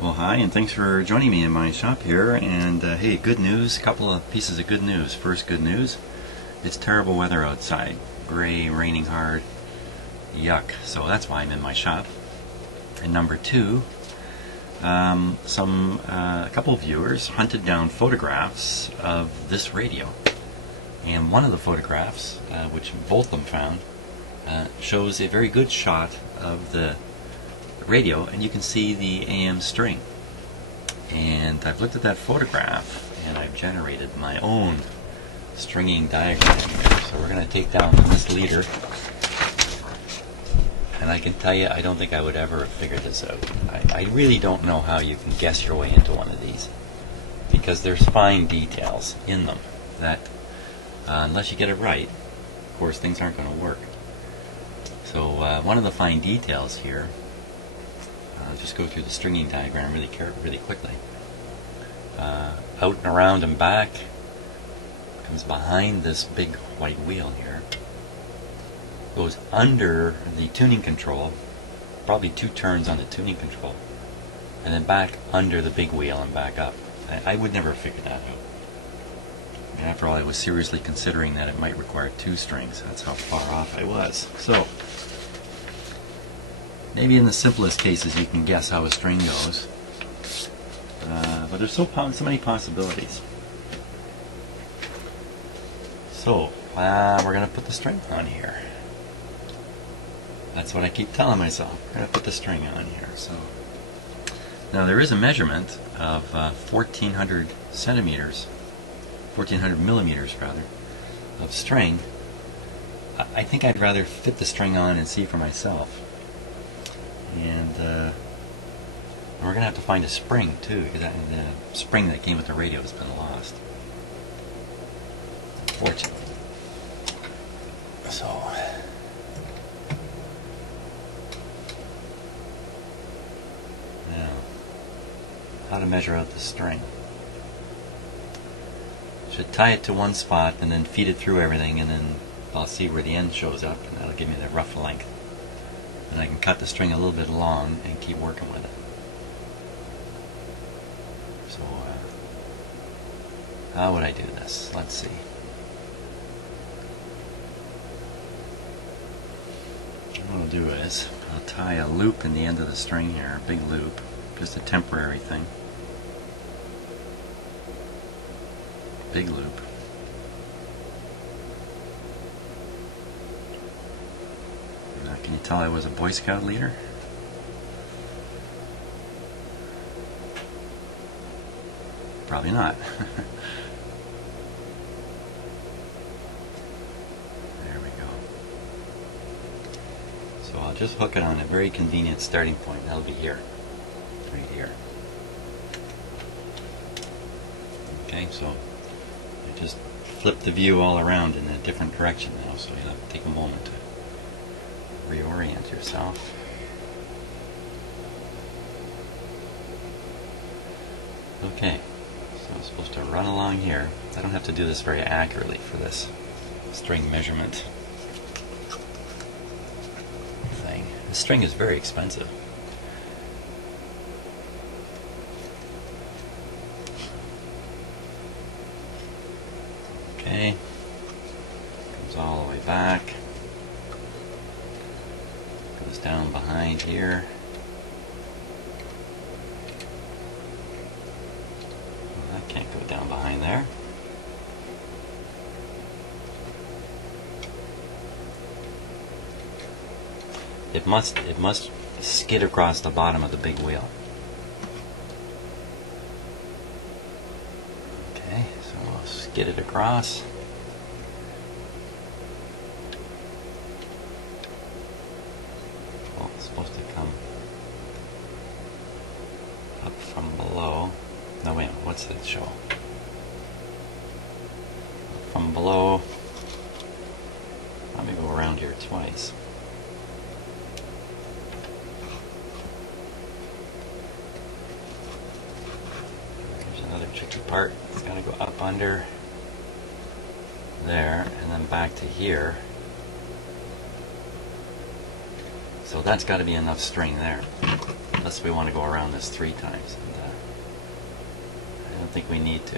Well, hi, and thanks for joining me in my shop here. And hey, good news, a couple of pieces of good news. First, good news, it's terrible weather outside. Gray, raining hard, yuck. So that's why I'm in my shop. And number two, a couple of viewers hunted down photographs of this radio. And one of the photographs, which both of them found, shows a very good shot of the radio, and you can see the AM string. And I've looked at that photograph and I've generated my own stringing diagram here. So we're going to take down this leader, and I can tell you I don't think I would ever have figured this out. I really don't know how you can guess your way into one of these, because there's fine details in them that unless you get it right, of course things aren't going to work. So one of the fine details here, I'll just go through the stringing diagram really quickly. Out and around and back comes behind this big white wheel here. Goes under the tuning control, probably 2 turns on the tuning control, and then back under the big wheel and back up. I would never figure that out. And after all, I was seriously considering that it might require 2 strings. That's how far off I was. So maybe in the simplest cases you can guess how a string goes, but there's so many possibilities. So we're going to put the string on here. That's what I keep telling myself. We're going to put the string on here. So now there is a measurement of 1,400 centimeters, 1,400 millimeters rather, of string. I think I'd rather fit the string on and see for myself. And we're going to have to find a spring too, because the spring that came with the radio has been lost, unfortunately. So now, how to measure out the string. Should tie it to one spot and then feed it through everything, and then I'll see where the end shows up, and that'll give me the rough length. And I can cut the string a little bit long and keep working with it. So how would I do this? Let's see. What I'll do is I'll tie a loop in the end of the string here, a big loop, just a temporary thing. Big loop. Can you tell I was a Boy Scout leader? Probably not. There we go. So I'll just hook it on a very convenient starting point. That'll be here. Right here. Okay, so I just flip the view all around in a different direction now, so you have to take a moment to reorient yourself. Okay, so I'm supposed to run along here. I don't have to do this very accurately for this string measurement thing. The string is very expensive. Okay, comes all the way back. Goes down behind here. Well, that can't go down behind there. It must skid across the bottom of the big wheel. Okay, so I'll skid it across. Well, it's supposed to come up from below. No, wait, what's that show? From below. Let me go around here twice. Another tricky part. It's got to go up under there and then back to here. So that's got to be enough string there. unless we want to go around this 3 times. And, I don't think we need to.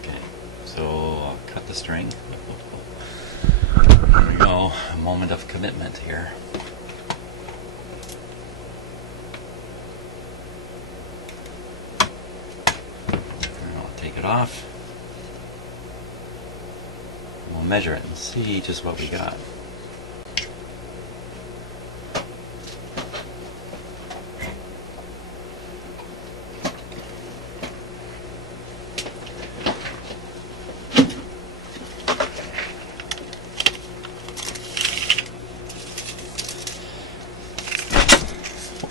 Okay, so I'll cut the string. There we go, a moment of commitment here. And I'll take it off. We'll measure it and see just what we got.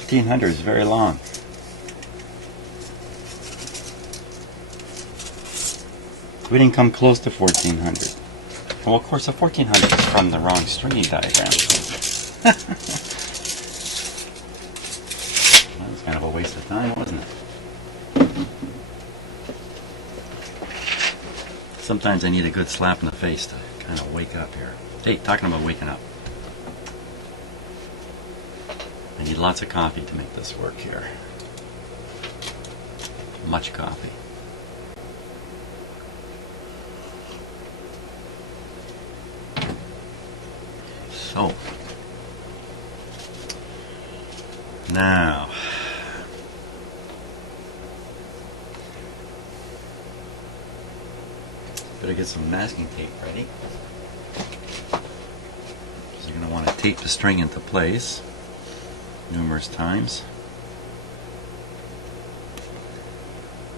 $1,400 is very long. We didn't come close to 1,400. Well, of course, the 1,400 is from the wrong stringing diagram. That was kind of a waste of time, wasn't it? Sometimes I need a good slap in the face to kind of wake up here. Hey, talking about waking up. I need lots of coffee to make this work here. Much coffee. So, now, better get some masking tape ready. So you're going to want to tape the string into place numerous times.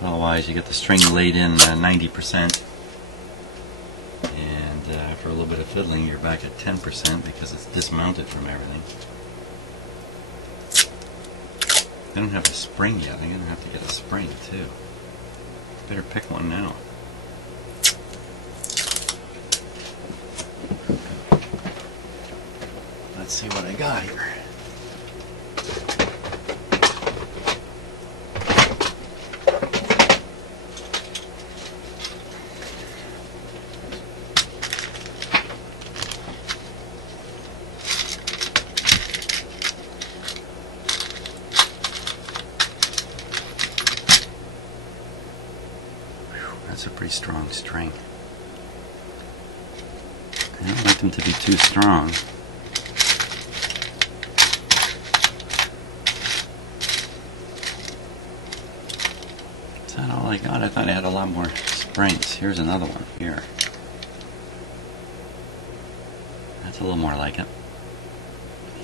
Otherwise you get the string laid in 90%, and after a little bit of fiddling you're back at 10% because it's dismounted from everything. I don't have a spring yet. I'm going to have to get a spring too. Better pick one now. Let's see what I got here. That's a pretty strong string. I don't like them to be too strong. Is that all I got? I thought I had a lot more springs. Here's another one here. That's a little more like it.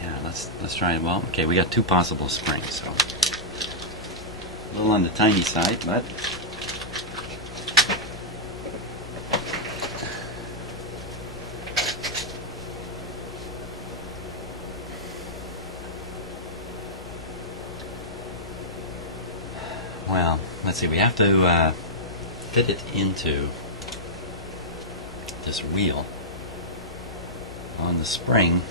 Yeah, let's try it. Well, okay, we got 2 possible springs, so a little on the tiny side, but well, let's see, we have to fit it into this wheel on the spring.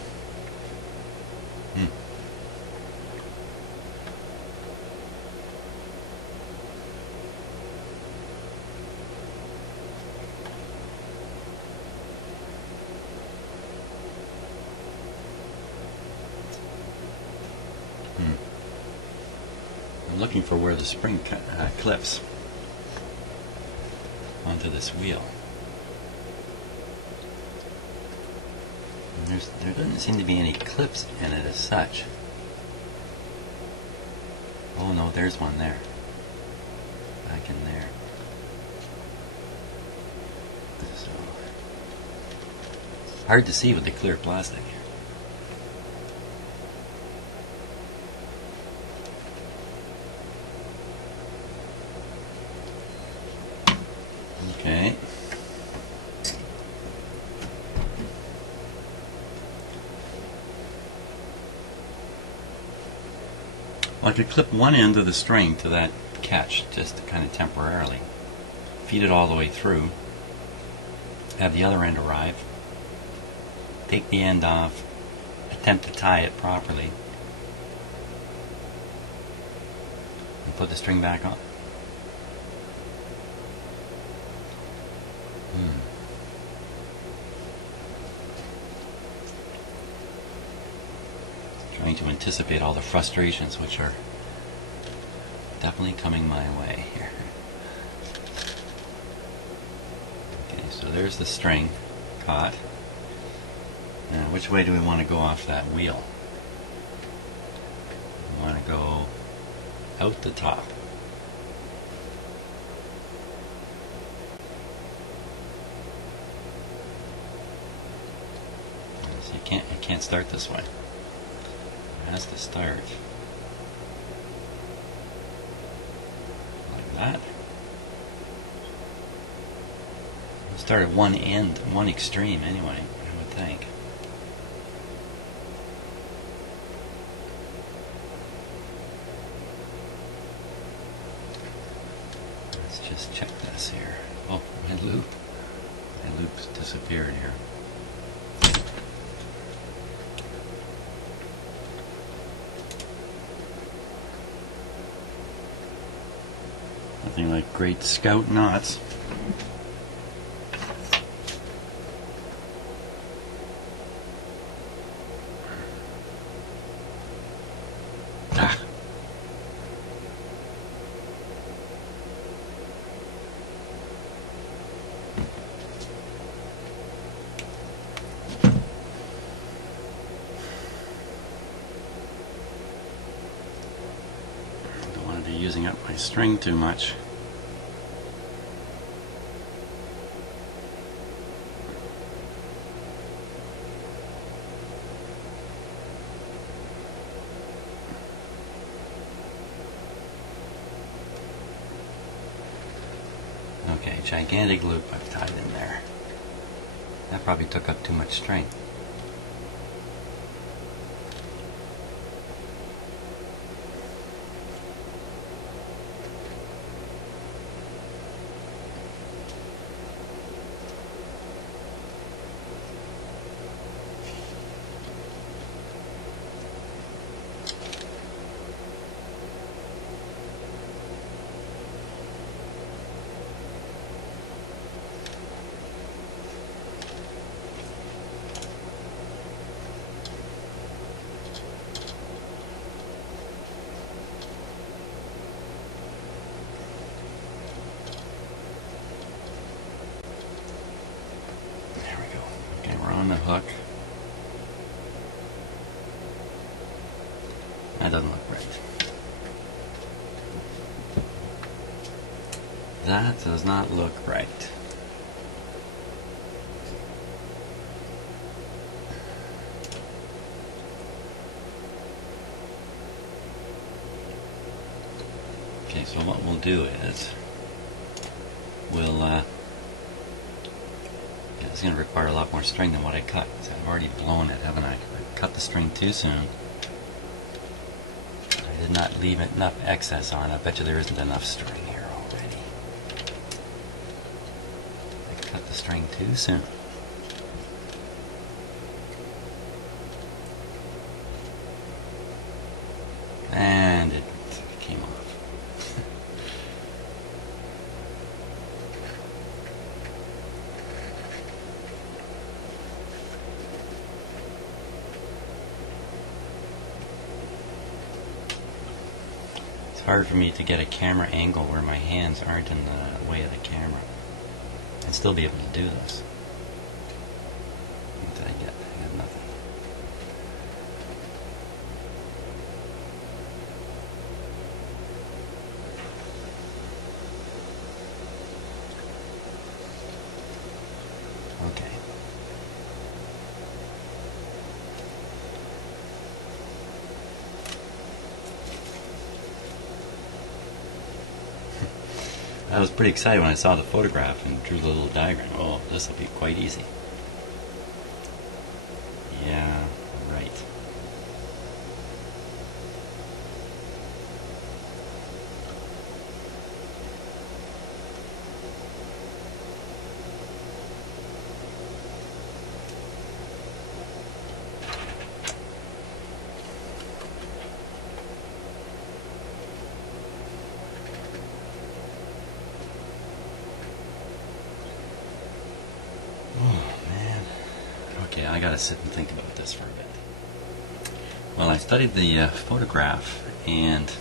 I'm looking for where the spring clips onto this wheel. And there doesn't seem to be any clips in it as such. Oh no, there's one there. Back in there. So, hard to see with the clear plastic. Okay. Well, I could clip one end of the string to that catch, just kind of temporarily. Feed it all the way through. Have the other end arrive. Take the end off. Attempt to tie it properly. And put the string back on. trying to anticipate all the frustrations which are definitely coming my way here. Okay, so there's the string caught. Now, which way do we want to go off that wheel? We want to go out the top. So it can't start this way. It has to start like that. It'll start at one end, one extreme anyway, I would think. Let's just check this here. Oh, my loop's disappeared here. Nothing like great scout knots. Ah. Don't want to be using up my string too much. Okay, gigantic loop I've tied in there. That probably took up too much string. On the hook. That doesn't look right. That does not look right. Okay, so what we'll do is we'll it's going to require a lot more string than what I cut. So I've already blown it, haven't I? I cut the string too soon. I did not leave enough excess on. I bet you there isn't enough string here already. I cut the string too soon. And it came off. It's hard for me to get a camera angle where my hands aren't in the way of the camera and still be able to do this. What did I get? I got nothing. Okay. I was pretty excited when I saw the photograph and drew the little diagram. Oh, this will be quite easy. Yeah, right. Okay, I gotta sit and think about this for a bit. Well, I studied the photograph, and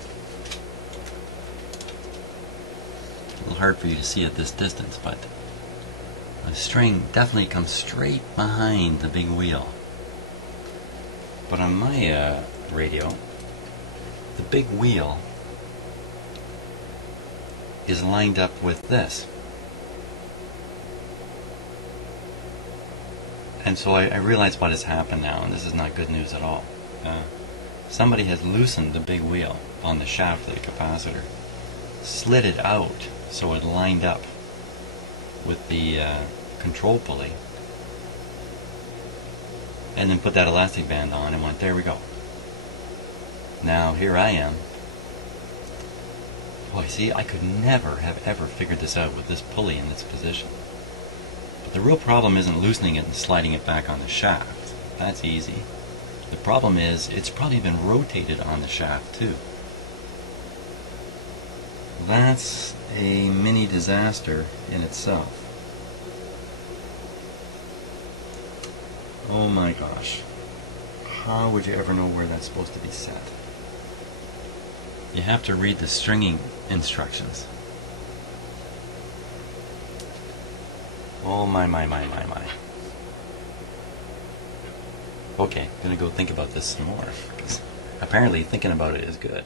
it's a little hard for you to see at this distance, but the string definitely comes straight behind the big wheel. But on my radio, the big wheel is lined up with this. And so I realize what has happened now, and this is not good news at all. Somebody has loosened the big wheel on the shaft of the capacitor, slid it out so it lined up with the control pulley, and then put that elastic band on and went, there we go. Now here I am. Boy, see, I could never have ever figured this out with this pulley in this position. But the real problem isn't loosening it and sliding it back on the shaft. That's easy. The problem is it's probably been rotated on the shaft too. That's a mini disaster in itself. Oh my gosh. How would you ever know where that's supposed to be set? You have to read the stringing instructions. Oh my. Okay, I'm gonna go think about this some more, because apparently thinking about it is good.